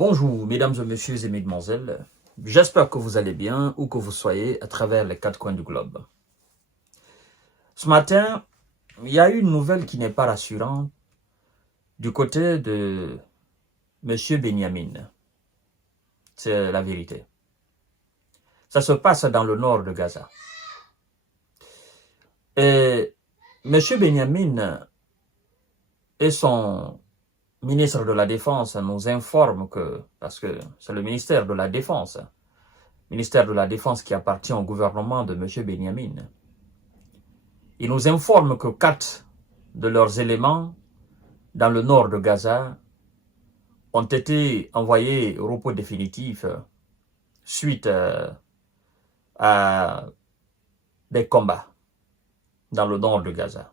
Bonjour mesdames et messieurs et mesdemoiselles, j'espère que vous allez bien où que vous soyez à travers les quatre coins du globe. Ce matin, il y a une nouvelle qui n'est pas rassurante du côté de monsieur Benyamin. C'est la vérité. Ça se passe dans le nord de Gaza. Et monsieur Benyamin et son ministre de la Défense nous informent que, parce que c'est le ministère de la Défense qui appartient au gouvernement de M. Benyamin, il nous informe que 4 de leurs éléments dans le nord de Gaza ont été envoyés au repos définitif suite à des combats dans le nord de Gaza.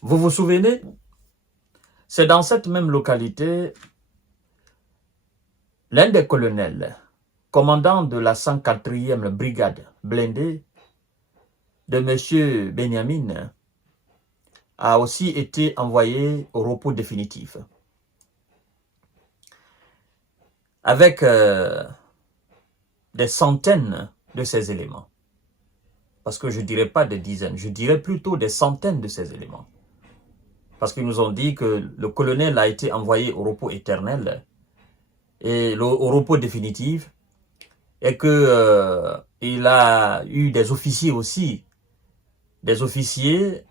Vous vous souvenez? C'est dans cette même localité, l'un des colonels, commandant de la 104e brigade blindée de M. Benyamin, a aussi été envoyé au repos définitif. Avec des centaines de ces éléments. Parce que je ne dirais pas des dizaines, je dirais plutôt des centaines de ces éléments. Parce qu'ils nous ont dit que le colonel a été envoyé au repos éternel et au repos définitif et que il a eu des officiers aussi, des officiers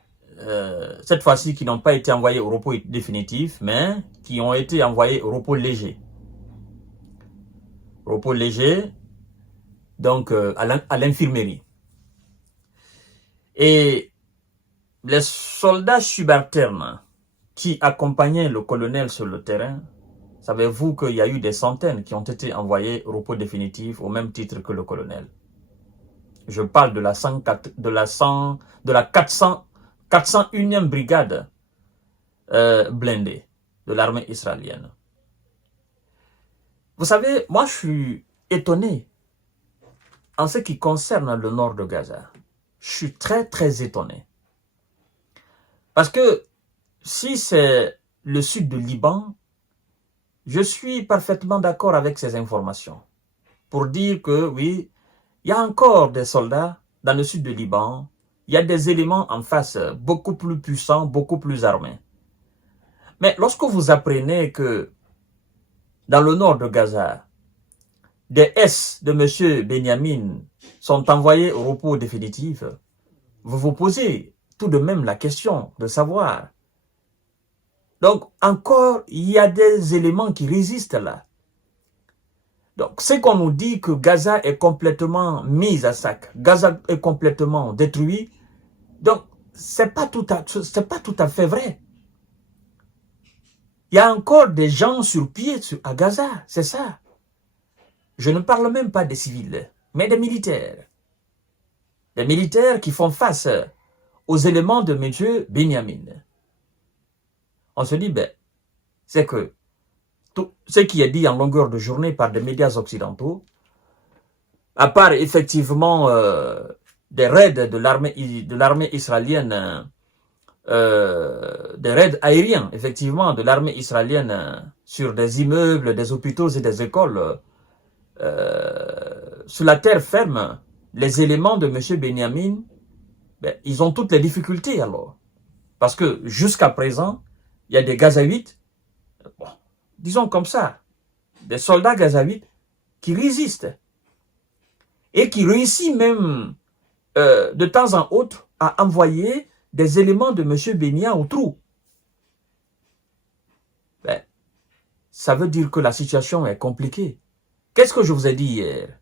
cette fois-ci qui n'ont pas été envoyés au repos définitif, mais qui ont été envoyés au repos léger. Repos léger, donc à l'infirmerie. Et les soldats subalternes qui accompagnaient le colonel sur le terrain, savez-vous qu'il y a eu des centaines qui ont été envoyés au repos définitif au même titre que le colonel? Je parle de la 401e brigade blindée de l'armée israélienne. Vous savez, moi je suis étonné en ce qui concerne le nord de Gaza. Je suis très étonné. Parce que si c'est le sud du Liban, je suis parfaitement d'accord avec ces informations. Pour dire que oui, il y a encore des soldats dans le sud du Liban, il y a des éléments en face beaucoup plus puissants, beaucoup plus armés. Mais lorsque vous apprenez que dans le nord de Gaza, des S de M. Benyamin sont envoyés au repos définitif, vous vous posez tout de même la question de savoir. Donc, encore, il y a des éléments qui résistent là. Donc, c'est qu'on nous dit que Gaza est complètement mise à sac, Gaza est complètement détruit. Donc, c'est pas tout à fait vrai. Il y a encore des gens sur pied à Gaza, c'est ça. Je ne parle même pas des civils, mais des militaires. Des militaires qui font face aux éléments de M. Benyamin. On se dit, ben, c'est que tout ce qui est dit en longueur de journée par des médias occidentaux, à part effectivement des raids de l'armée israélienne, des raids aériens, effectivement, de l'armée israélienne sur des immeubles, des hôpitaux et des écoles, sur la terre ferme, les éléments de M. Benyamin, ben, ils ont toutes les difficultés alors. Parce que jusqu'à présent, il y a des Gazaouites, bon, disons comme ça, des soldats Gazaouites qui résistent et qui réussissent même de temps en autre à envoyer des éléments de M. Benyamin au trou. Ben, ça veut dire que la situation est compliquée. Qu'est-ce que je vous ai dit hier?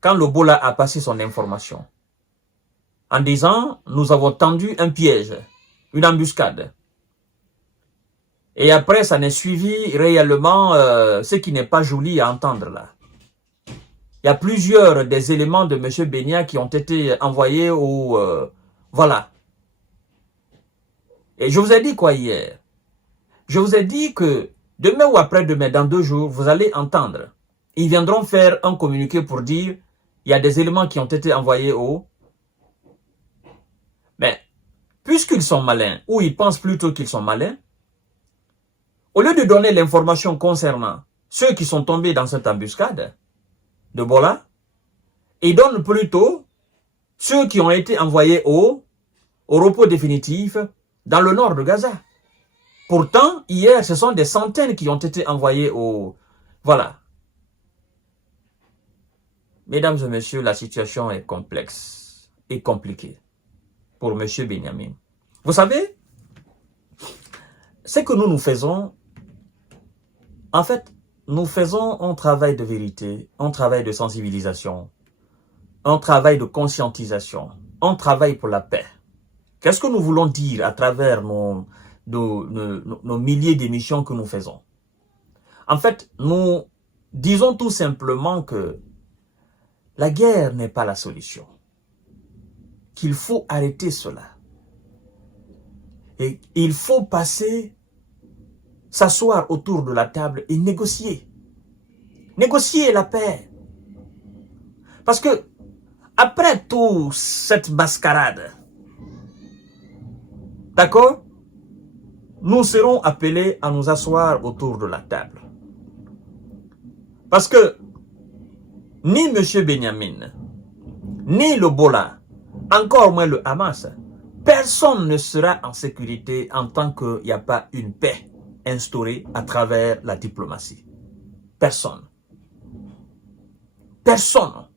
Quand le Bola a passé son information, en disant, nous avons tendu un piège, une embuscade. Et après, ça n'est suivi réellement ce qui n'est pas joli à entendre là. Il y a plusieurs des éléments de M. Benyamin qui ont été envoyés au... voilà. Et je vous ai dit quoi hier? Je vous ai dit que demain ou après-demain, dans 2 jours, vous allez entendre. Ils viendront faire un communiqué pour dire il y a des éléments qui ont été envoyés au... Mais, puisqu'ils sont malins, ou ils pensent plutôt qu'ils sont malins, Au lieu de donner l'information concernant ceux qui sont tombés dans cette embuscade de Bola, il donne plutôt ceux qui ont été envoyés au repos définitif dans le nord de Gaza. Pourtant, hier, ce sont des centaines qui ont été envoyés au... Voilà. Mesdames et messieurs, la situation est complexe et compliquée pour M. Benyamin. Vous savez, ce que nous faisons, en fait, nous faisons un travail de vérité, un travail de sensibilisation, un travail de conscientisation, un travail pour la paix. Qu'est-ce que nous voulons dire à travers nos milliers d'émissions que nous faisons? En fait, nous disons tout simplement que la guerre n'est pas la solution, qu'il faut arrêter cela. Et il faut passer, s'asseoir autour de la table et négocier. Négocier la paix. Parce que, après toute cette mascarade, d'accord, nous serons appelés à nous asseoir autour de la table. Parce que, ni M. Benyamin, ni le Bola, encore moins le Hamas, personne ne sera en sécurité en tant qu'il n'y a pas une paix instaurée à travers la diplomatie. Personne. Personne.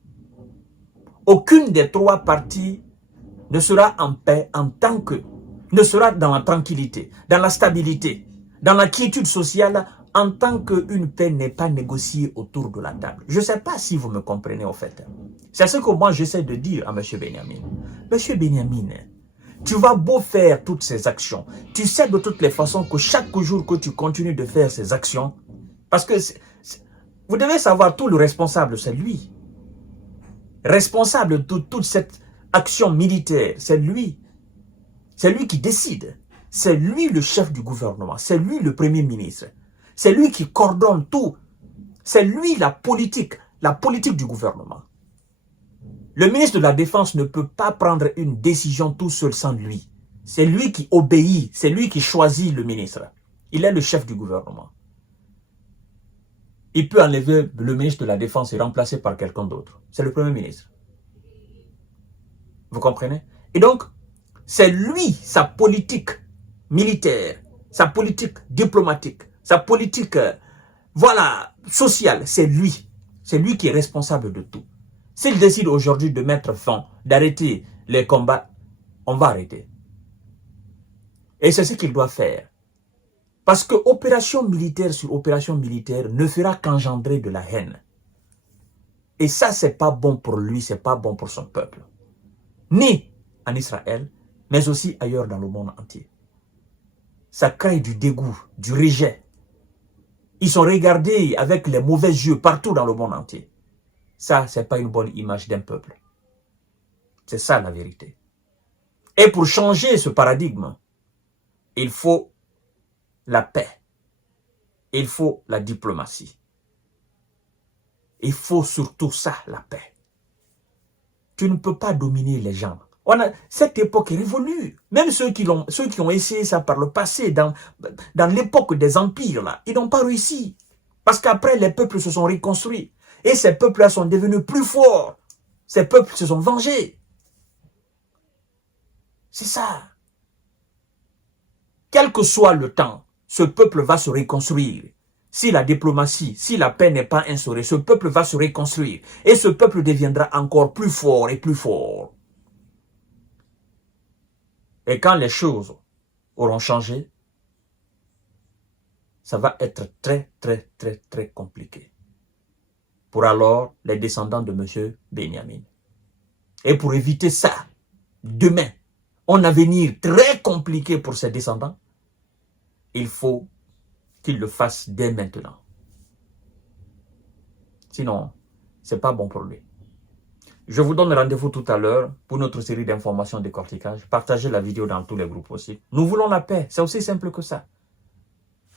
Aucune des trois parties ne sera en paix en tant que, ne sera dans la tranquillité, dans la stabilité, dans la quiétude sociale, en tant qu'une paix n'est pas négociée autour de la table. Je ne sais pas si vous me comprenez au fait. C'est ce que moi j'essaie de dire à M. Benyamin. M. Benyamin, tu vas beau faire toutes ces actions. Tu sais de toutes les façons que chaque jour que tu continues de faire ces actions, parce que vous devez savoir, tout le responsable, c'est lui. Responsable de toute cette action militaire, c'est lui. C'est lui qui décide. C'est lui le chef du gouvernement. C'est lui le premier ministre. C'est lui qui coordonne tout. C'est lui la politique du gouvernement. Le ministre de la Défense ne peut pas prendre une décision tout seul sans lui. C'est lui qui obéit, c'est lui qui choisit le ministre. Il est le chef du gouvernement. Il peut enlever le ministre de la Défense et remplacer par quelqu'un d'autre. C'est le premier ministre. Vous comprenez? Et donc, c'est lui, sa politique militaire, sa politique diplomatique, sa politique, voilà, sociale, c'est lui. C'est lui qui est responsable de tout. S'il décide aujourd'hui de mettre fin, d'arrêter les combats, on va arrêter. Et c'est ce qu'il doit faire. Parce que opération militaire sur opération militaire ne fera qu'engendrer de la haine. Et ça, c'est pas bon pour lui, c'est pas bon pour son peuple. Ni en Israël, mais aussi ailleurs dans le monde entier. Ça crée du dégoût, du rejet. Ils sont regardés avec les mauvais yeux partout dans le monde entier. Ça, c'est pas une bonne image d'un peuple. C'est ça la vérité. Et pour changer ce paradigme, il faut la paix. Il faut la diplomatie. Il faut surtout ça, la paix. Tu ne peux pas dominer les gens. Cette époque est révolue. Même ceux qui ont essayé ça par le passé, dans l'époque des empires, là, ils n'ont pas réussi. Parce qu'après, les peuples se sont reconstruits. Et ces peuples-là sont devenus plus forts. Ces peuples se sont vengés. C'est ça. Quel que soit le temps, ce peuple va se reconstruire. Si la diplomatie, si la paix n'est pas instaurée, ce peuple va se reconstruire. Et ce peuple deviendra encore plus fort et plus fort. Et quand les choses auront changé, ça va être très, très, très, très compliqué. Pour alors les descendants de M. Benyamin. Et pour éviter ça, demain, un avenir très compliqué pour ses descendants, il faut qu'il le fasse dès maintenant. Sinon, ce n'est pas bon pour lui. Je vous donne rendez-vous tout à l'heure pour notre série d'informations décortiquage. Partagez la vidéo dans tous les groupes aussi. Nous voulons la paix, c'est aussi simple que ça.